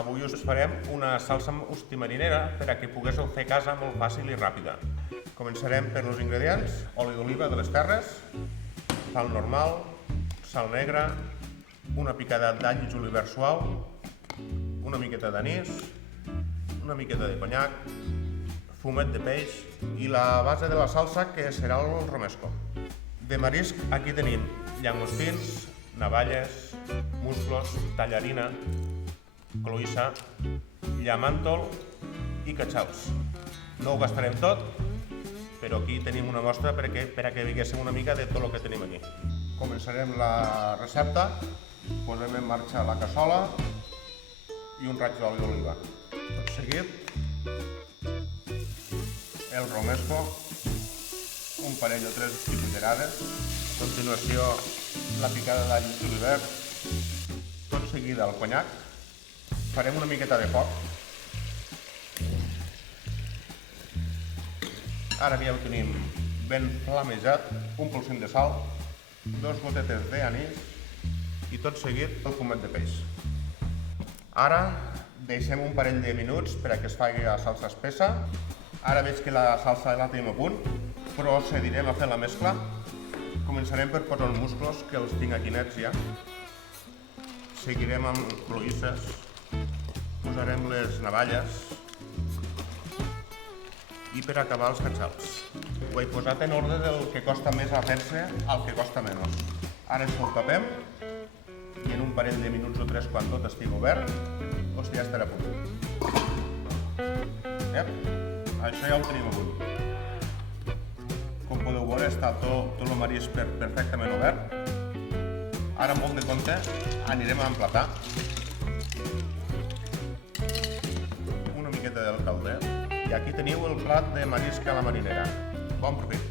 Avui us farem una salsa marinera per a que poguéssiu fer a casa molt fàcil i ràpida. Començarem per els ingredients: oli d'oliva de les terres, sal normal, sal negra, una picada d'all i julivert suau, una miqueta d'anís, una miqueta de conyac, fumet de peix i la base de la salsa, que serà el romesco. De marisc aquí tenim llangostins, navalles, musclos, tallarina, cloïssa, llamàntol i catxaus. No ho gastarem tot, però aquí tenim una mostra per a que veiéssiu una mica de tot el que tenim aquí. Començarem la recepta, posem en marxa la cassola i un raig d'oli d'oliva. Tot seguit, el romesco, un parell o tres de cullerades, a continuació la picada d'all i julivert, tot seguida el conyac, farem una miqueta de foc. Ara ja ho tenim ben flamejat, un polsim de sal, 2 gotetes d'anís i tot seguit el fumet de peix. Ara deixem un parell de minuts per a que es faci la salsa espessa. Ara veig que la salsa la tenim a punt, procedirem a fer la mescla. Començarem per posar els musclos, que els tinc aquí nets ja. Seguirem amb cloïsses, posarem les navalles i per acabar els catxals. Ho he posat en ordre del que costa més a fer-se al que costa menys. Ara això ho tapem i en un parell de minuts o 3, quan tot estigui obert, ja estarà a punt. Això ja ho tenim a punt. Com podeu veure, està tot el marisc perfectament obert. Ara, molt de compte, anirem a emplatar. Una miqueta del calder. I aquí teniu el plat de marisc a la marinera. Bon proveït!